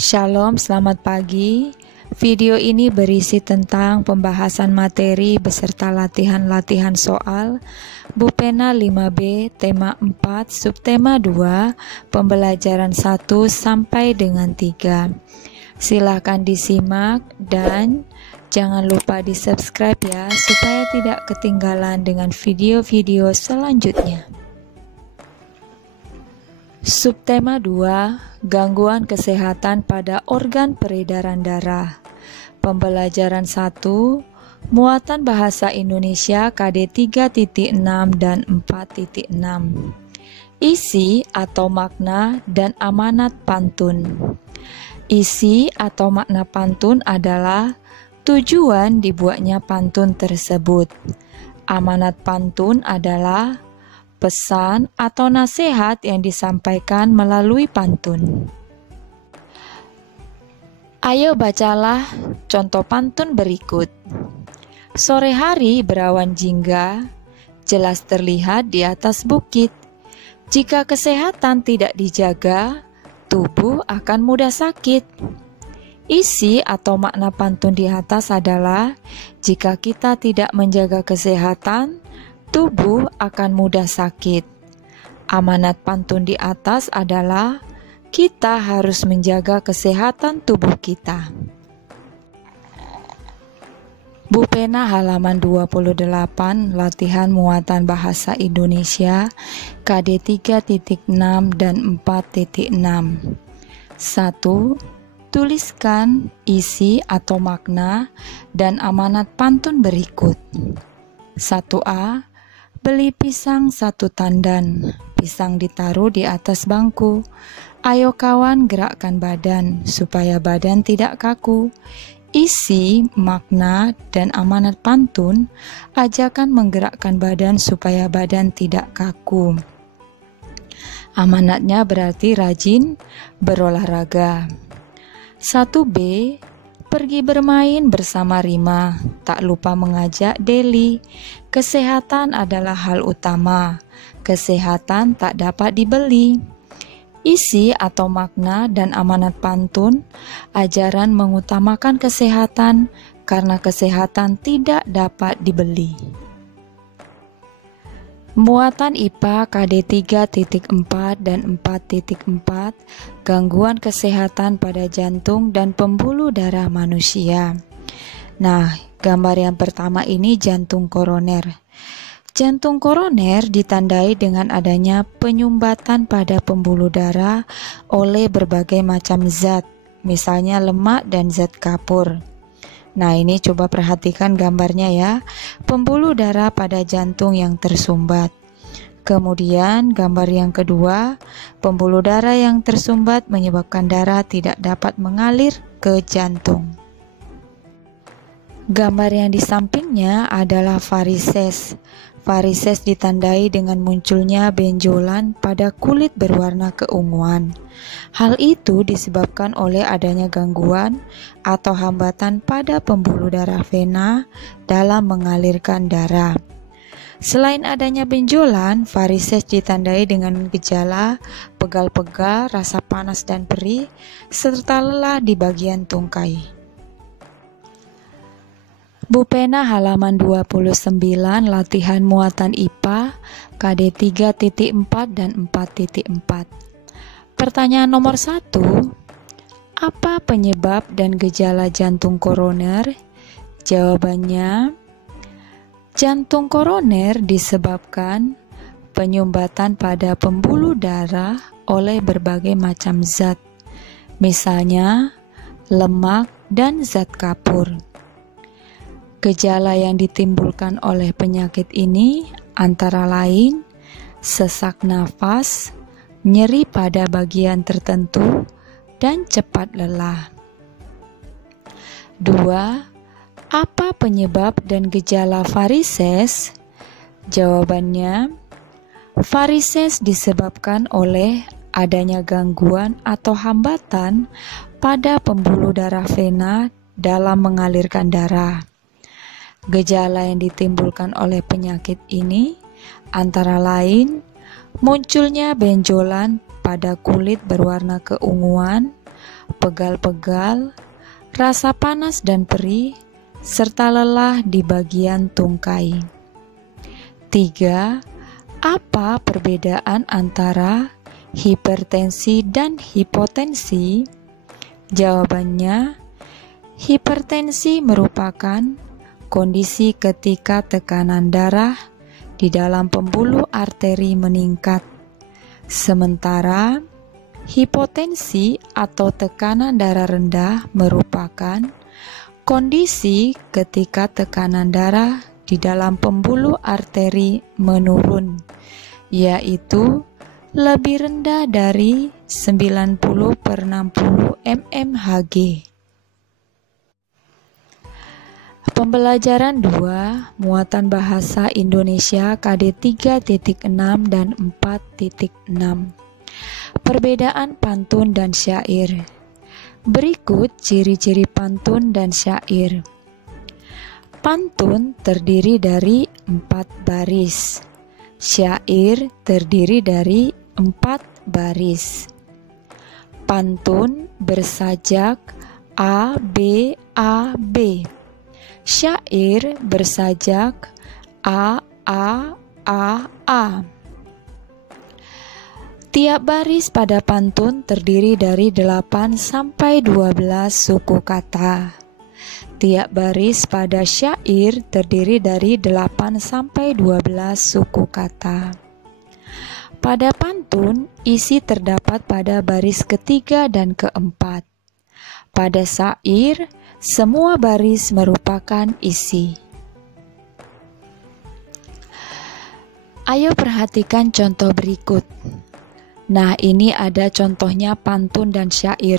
Shalom, selamat pagi. Video ini berisi tentang pembahasan materi beserta latihan-latihan soal Bupena 5B, tema 4, subtema 2, pembelajaran 1 sampai dengan 3. Silakan disimak dan jangan lupa di-subscribe ya, supaya tidak ketinggalan dengan video-video selanjutnya. Subtema 2, gangguan kesehatan pada organ peredaran darah. Pembelajaran 1, muatan bahasa Indonesia KD 3.6 dan 4.6. Isi atau makna dan amanat pantun. Isi atau makna pantun adalah tujuan dibuatnya pantun tersebut. Amanat pantun adalah pesan atau nasihat yang disampaikan melalui pantun. Ayo bacalah contoh pantun berikut. Sore hari berawan jingga, jelas terlihat di atas bukit. Jika kesehatan tidak dijaga, tubuh akan mudah sakit. Isi atau makna pantun di atas adalah, jika kita tidak menjaga kesehatan, tubuh akan mudah sakit. Amanat pantun di atas adalah kita harus menjaga kesehatan tubuh kita. Bupena halaman 28, latihan muatan bahasa Indonesia KD 3.6 dan 4.6. 1. Tuliskan isi atau makna dan amanat pantun berikut. 1A. Beli pisang 1 tandan, pisang ditaruh di atas bangku. Ayo kawan gerakkan badan, supaya badan tidak kaku. Isi, makna, dan amanat pantun, ajakan menggerakkan badan supaya badan tidak kaku. Amanatnya berarti rajin berolahraga. 1B. Pergi bermain bersama Rima, tak lupa mengajak Deli. Kesehatan adalah hal utama, kesehatan tak dapat dibeli. Isi atau makna dan amanat pantun, ajaran mengutamakan kesehatan karena kesehatan tidak dapat dibeli. Muatan IPA KD 3.4 dan 4.4, gangguan kesehatan pada jantung dan pembuluh darah manusia. Nah, gambar yang pertama ini jantung koroner. Jantung koroner ditandai dengan adanya penyumbatan pada pembuluh darah oleh berbagai macam zat, misalnya lemak dan zat kapur. Nah, ini coba perhatikan gambarnya ya. Pembuluh darah pada jantung yang tersumbat. Kemudian gambar yang kedua, pembuluh darah yang tersumbat menyebabkan darah tidak dapat mengalir ke jantung. Gambar yang di sampingnya adalah varises. Varises ditandai dengan munculnya benjolan pada kulit berwarna keunguan. Hal itu disebabkan oleh adanya gangguan atau hambatan pada pembuluh darah vena dalam mengalirkan darah. Selain adanya benjolan, varises ditandai dengan gejala pegal-pegal, rasa panas dan perih, serta lelah di bagian tungkai. Bupena halaman 29, latihan muatan IPA KD 3.4 dan 4.4. Pertanyaan nomor 1. Apa penyebab dan gejala jantung koroner? Jawabannya, jantung koroner disebabkan penyumbatan pada pembuluh darah oleh berbagai macam zat, misalnya lemak dan zat kapur. Gejala yang ditimbulkan oleh penyakit ini antara lain sesak nafas, nyeri pada bagian tertentu, dan cepat lelah. 2. Apa penyebab dan gejala varises? Jawabannya, varises disebabkan oleh adanya gangguan atau hambatan pada pembuluh darah vena dalam mengalirkan darah. Gejala yang ditimbulkan oleh penyakit ini antara lain munculnya benjolan pada kulit berwarna keunguan, pegal-pegal, rasa panas dan perih, serta lelah di bagian tungkai. 3. Apa perbedaan antara hipertensi dan hipotensi? Jawabannya, hipertensi merupakan kondisi ketika tekanan darah di dalam pembuluh arteri meningkat. Sementara hipotensi atau tekanan darah rendah merupakan kondisi ketika tekanan darah di dalam pembuluh arteri menurun, yaitu lebih rendah dari 90/60 mmHg. Pembelajaran 2, Muatan Bahasa Indonesia KD 3.6 dan 4.6. Perbedaan pantun dan syair. Berikut ciri-ciri pantun dan syair. Pantun terdiri dari 4 baris. Syair terdiri dari 4 baris. Pantun bersajak A, B, A, B. Syair bersajak A, A, A, A. Tiap baris pada pantun terdiri dari 8 sampai 12 suku kata. Tiap baris pada syair terdiri dari 8 sampai 12 suku kata. Pada pantun, isi terdapat pada baris ketiga dan keempat. Pada syair, semua baris merupakan isi. Ayo perhatikan contoh berikut. Nah, ini ada contohnya pantun dan syair.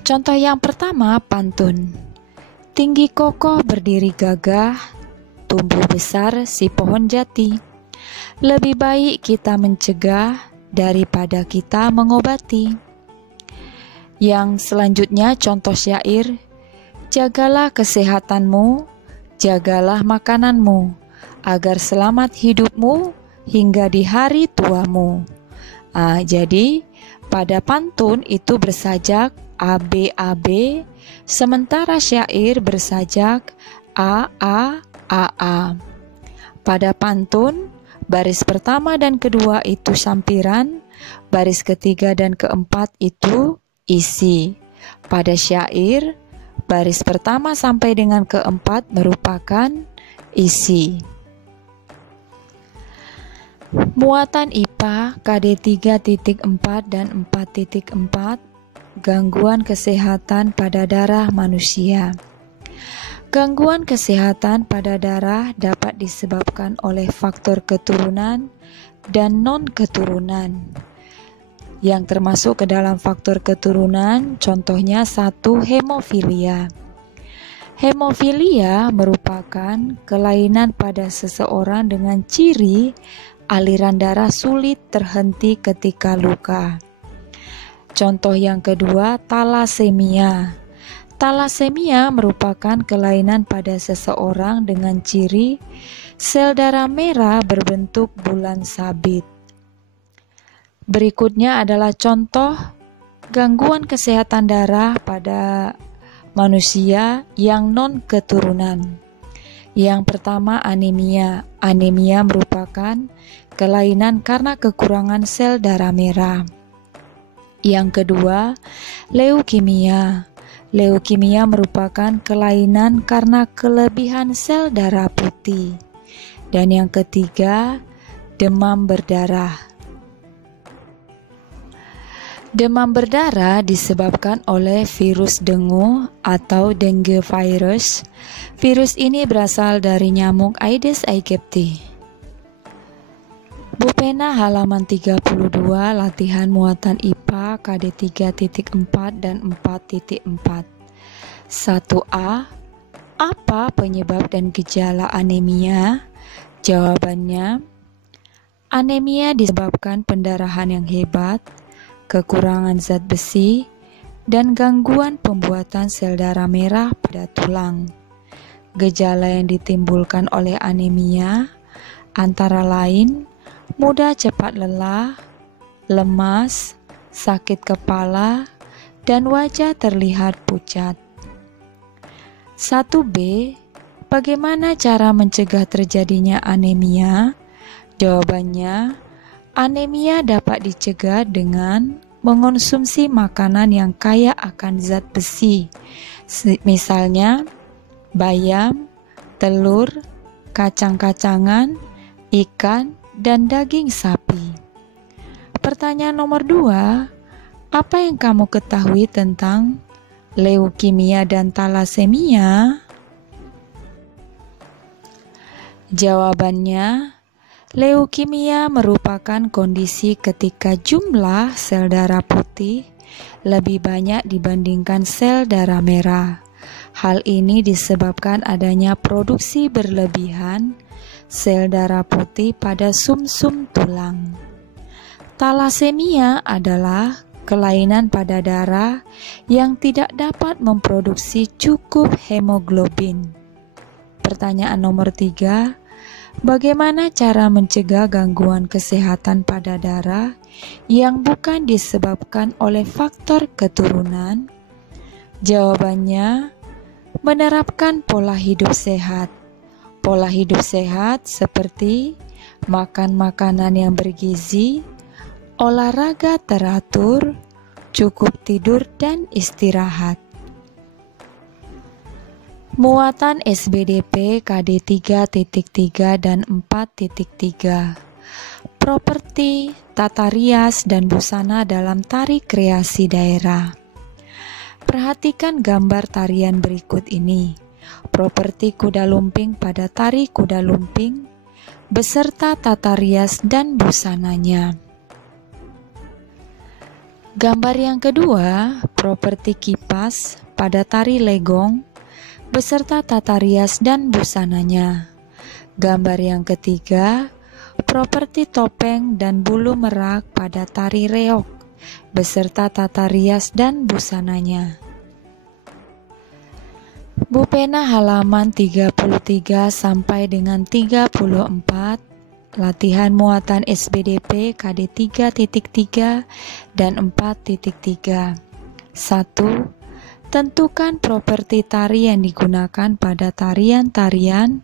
Contoh yang pertama, pantun. Tinggi kokoh berdiri gagah, tumbuh besar si pohon jati. Lebih baik kita mencegah daripada kita mengobati. Yang selanjutnya contoh syair. Jagalah kesehatanmu, jagalah makananmu, agar selamat hidupmu hingga di hari tuamu. Jadi pada pantun itu bersajak ABAB, sementara syair bersajak AA. Pada pantun, baris pertama dan kedua itu sampiran, baris ketiga dan keempat itu isi. Pada syair, baris pertama sampai dengan keempat merupakan isi. Muatan IPA KD 3.4 dan 4.4, gangguan kesehatan pada darah manusia. Gangguan kesehatan pada darah dapat disebabkan oleh faktor keturunan dan non-keturunan. Yang termasuk ke dalam faktor keturunan, contohnya 1. Hemofilia. Hemofilia merupakan kelainan pada seseorang dengan ciri aliran darah sulit terhenti ketika luka. Contoh yang kedua, talasemia. Talasemia merupakan kelainan pada seseorang dengan ciri sel darah merah berbentuk bulan sabit. Berikutnya adalah contoh gangguan kesehatan darah pada manusia yang non-keturunan. Yang pertama, anemia. Anemia merupakan kelainan karena kekurangan sel darah merah. Yang kedua, leukemia. Leukemia merupakan kelainan karena kelebihan sel darah putih. Dan yang ketiga, demam berdarah. Demam berdarah disebabkan oleh virus dengue atau dengue virus. Virus ini berasal dari nyamuk Aedes aegypti. Bu Pena halaman 32, latihan muatan IPA KD 3.4 dan 4.4. 1A. Apa penyebab dan gejala anemia? Jawabannya, anemia disebabkan pendarahan yang hebat, kekurangan zat besi, dan gangguan pembuatan sel darah merah pada tulang. Gejala yang ditimbulkan oleh anemia antara lain mudah cepat lelah, lemas, sakit kepala, dan wajah terlihat pucat. 1B. Bagaimana cara mencegah terjadinya anemia? Jawabannya, anemia dapat dicegah dengan mengonsumsi makanan yang kaya akan zat besi, misalnya bayam, telur, kacang-kacangan, ikan, dan daging sapi. Pertanyaan nomor 2, apa yang kamu ketahui tentang leukemia dan talasemia? Jawabannya, leukemia merupakan kondisi ketika jumlah sel darah putih lebih banyak dibandingkan sel darah merah. Hal ini disebabkan adanya produksi berlebihan sel darah putih pada sumsum tulang. Talasemia adalah kelainan pada darah yang tidak dapat memproduksi cukup hemoglobin. Pertanyaan nomor 3, bagaimana cara mencegah gangguan kesehatan pada darah yang bukan disebabkan oleh faktor keturunan? Jawabannya, menerapkan pola hidup sehat. Pola hidup sehat seperti makan makanan yang bergizi, olahraga teratur, cukup tidur dan istirahat. Muatan SBDP KD 3.3 dan 4.3. Properti, tata rias, dan busana dalam tari kreasi daerah. Perhatikan gambar tarian berikut ini. Properti kuda lumping pada tari kuda lumping, beserta tata rias dan busananya. Gambar yang kedua, properti kipas pada tari legong, beserta tata rias dan busananya. Gambar yang ketiga, properti topeng dan bulu merak pada tari reog, beserta tata rias dan busananya. Bupena halaman 33 sampai dengan 34, latihan muatan SBDP KD 3.3 dan 4.3. 1. Tentukan properti tari yang digunakan pada tarian-tarian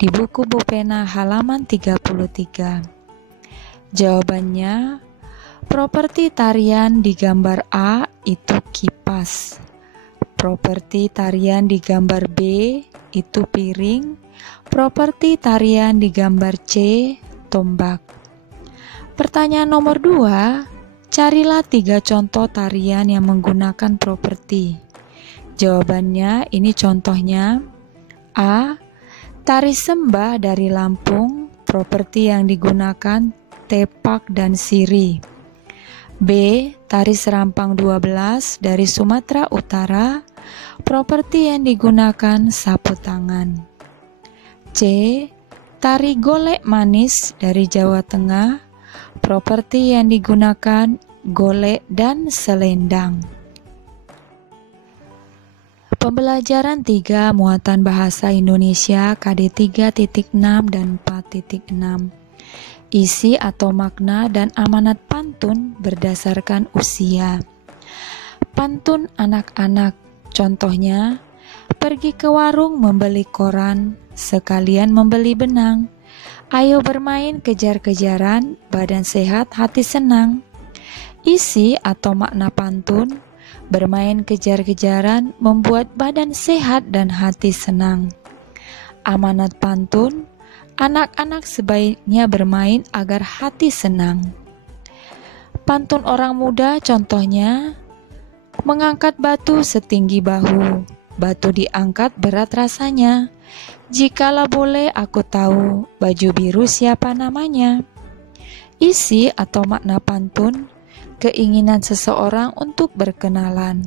di buku Bupena halaman 33. Jawabannya, properti tarian di gambar A itu kipas. Properti tarian di gambar B itu piring. Properti tarian di gambar C tombak. Pertanyaan nomor 2, carilah 3 contoh tarian yang menggunakan properti. Jawabannya, ini contohnya. A. Tari sembah dari Lampung, properti yang digunakan tepak dan siri. B. Tari serampang 12 dari Sumatera Utara, properti yang digunakan sapu tangan. C. Tari golek manis dari Jawa Tengah, properti yang digunakan golek dan selendang. Pembelajaran 3 muatan bahasa Indonesia KD 3.6 dan 4.6. Isi atau makna dan amanat pantun berdasarkan usia. Pantun anak-anak, contohnya, pergi ke warung membeli koran, sekalian membeli benang. Ayo bermain kejar-kejaran, badan sehat, hati senang. Isi atau makna pantun, bermain kejar-kejaran membuat badan sehat dan hati senang. Amanat pantun, anak-anak sebaiknya bermain agar hati senang. Pantun orang muda contohnya, mengangkat batu setinggi bahu, batu diangkat berat rasanya. Jikalau boleh aku tahu, baju biru siapa namanya. Isi atau makna pantun, keinginan seseorang untuk berkenalan.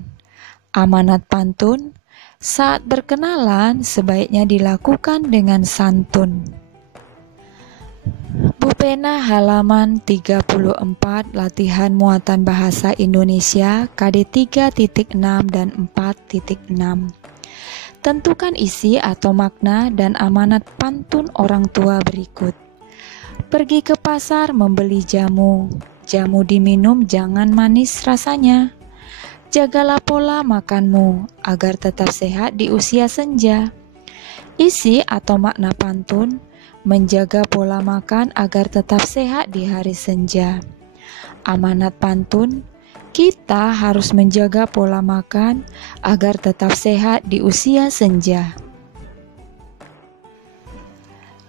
Amanat pantun, saat berkenalan sebaiknya dilakukan dengan santun. Bupena halaman 34, latihan muatan bahasa Indonesia KD 3.6 dan 4.6. Tentukan isi atau makna dan amanat pantun orang tua berikut. Pergi ke pasar membeli jamu. Jamu diminum jangan manis rasanya. Jagalah pola makanmu agar tetap sehat di usia senja. Isi atau makna pantun, menjaga pola makan agar tetap sehat di hari senja. Amanat pantun, kita harus menjaga pola makan agar tetap sehat di usia senja.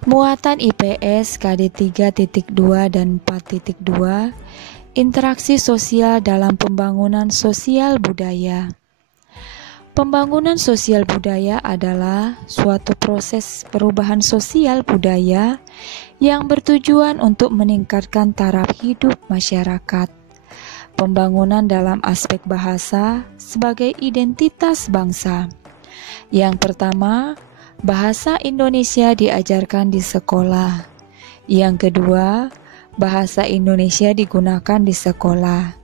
Muatan IPS KD 3.2 dan 4.2, interaksi sosial dalam pembangunan sosial budaya. Pembangunan sosial budaya adalah suatu proses perubahan sosial budaya yang bertujuan untuk meningkatkan taraf hidup masyarakat. Pembangunan dalam aspek bahasa sebagai identitas bangsa. Yang pertama, bahasa Indonesia diajarkan di sekolah. Yang kedua, bahasa Indonesia digunakan di sekolah.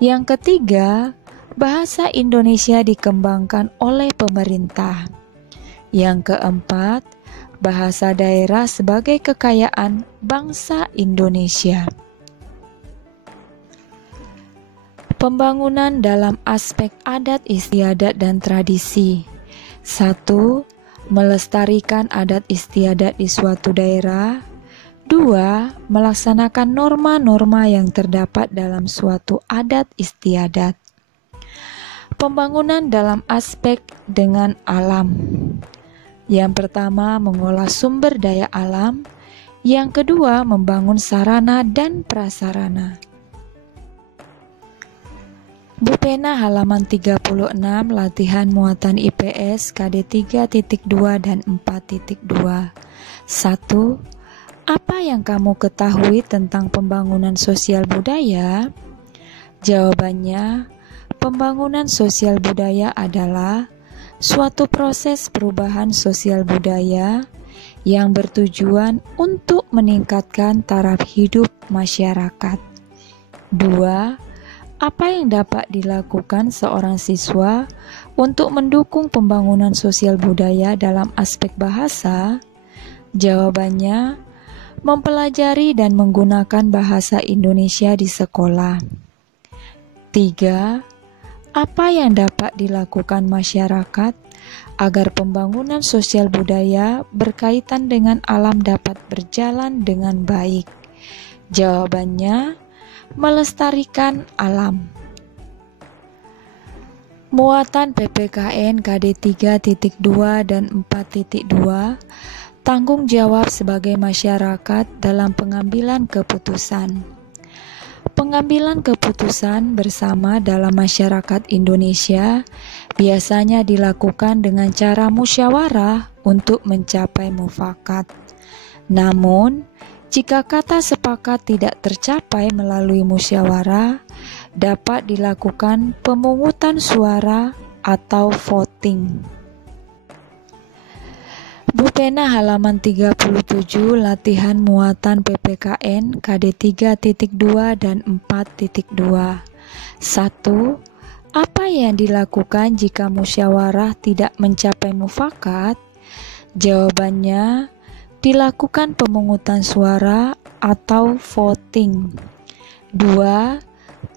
Yang ketiga, bahasa Indonesia dikembangkan oleh pemerintah. Yang keempat, bahasa daerah sebagai kekayaan bangsa Indonesia. Pembangunan dalam aspek adat istiadat dan tradisi. 1. Melestarikan adat istiadat di suatu daerah. 2. Melaksanakan norma-norma yang terdapat dalam suatu adat istiadat. Pembangunan dalam aspek dengan alam. Yang pertama, mengolah sumber daya alam. Yang kedua, membangun sarana dan prasarana. Bupena halaman 36, latihan muatan IPS KD 3.2 dan 4.2. 1. Apa yang kamu ketahui tentang pembangunan sosial budaya? Jawabannya, pembangunan sosial budaya adalah suatu proses perubahan sosial budaya yang bertujuan untuk meningkatkan taraf hidup masyarakat. 2. Apa yang dapat dilakukan seorang siswa untuk mendukung pembangunan sosial budaya dalam aspek bahasa? Jawabannya, mempelajari dan menggunakan bahasa Indonesia di sekolah. 3. Apa yang dapat dilakukan masyarakat agar pembangunan sosial budaya berkaitan dengan alam dapat berjalan dengan baik? Jawabannya, melestarikan alam. Muatan PPKN KD 3.2 dan 4.2, tanggung jawab sebagai masyarakat dalam pengambilan keputusan. Pengambilan keputusan bersama dalam masyarakat Indonesia biasanya dilakukan dengan cara musyawarah untuk mencapai mufakat. Namun, jika kata sepakat tidak tercapai melalui musyawarah, dapat dilakukan pemungutan suara atau voting. Bupena halaman 37, latihan muatan PPKN KD 3.2 dan 4.2. 1. Apa yang dilakukan jika musyawarah tidak mencapai mufakat? Jawabannya, dilakukan pemungutan suara atau voting. 2.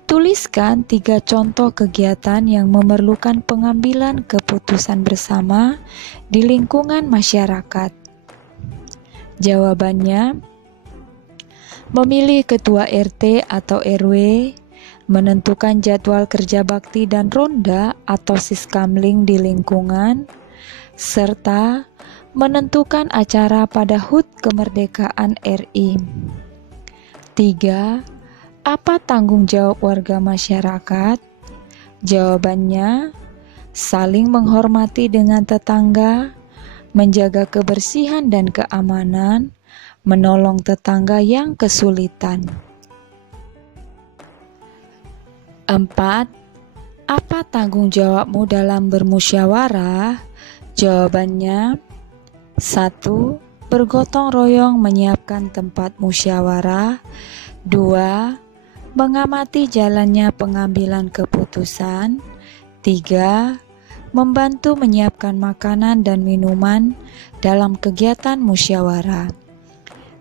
Tuliskan 3 contoh kegiatan yang memerlukan pengambilan keputusan bersama di lingkungan masyarakat. Jawabannya, memilih ketua RT atau RW, menentukan jadwal kerja bakti dan ronda atau siskamling di lingkungan, serta menentukan acara pada HUT Kemerdekaan RI. 3. Apa tanggung jawab warga masyarakat? Jawabannya, saling menghormati dengan tetangga, menjaga kebersihan dan keamanan, menolong tetangga yang kesulitan. 4. Apa tanggung jawabmu dalam bermusyawarah? Jawabannya, 1. Bergotong royong menyiapkan tempat musyawarah. 2. Mengamati jalannya pengambilan keputusan. 3. Membantu menyiapkan makanan dan minuman dalam kegiatan musyawarah.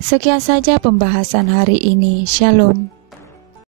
Sekian saja pembahasan hari ini. Shalom.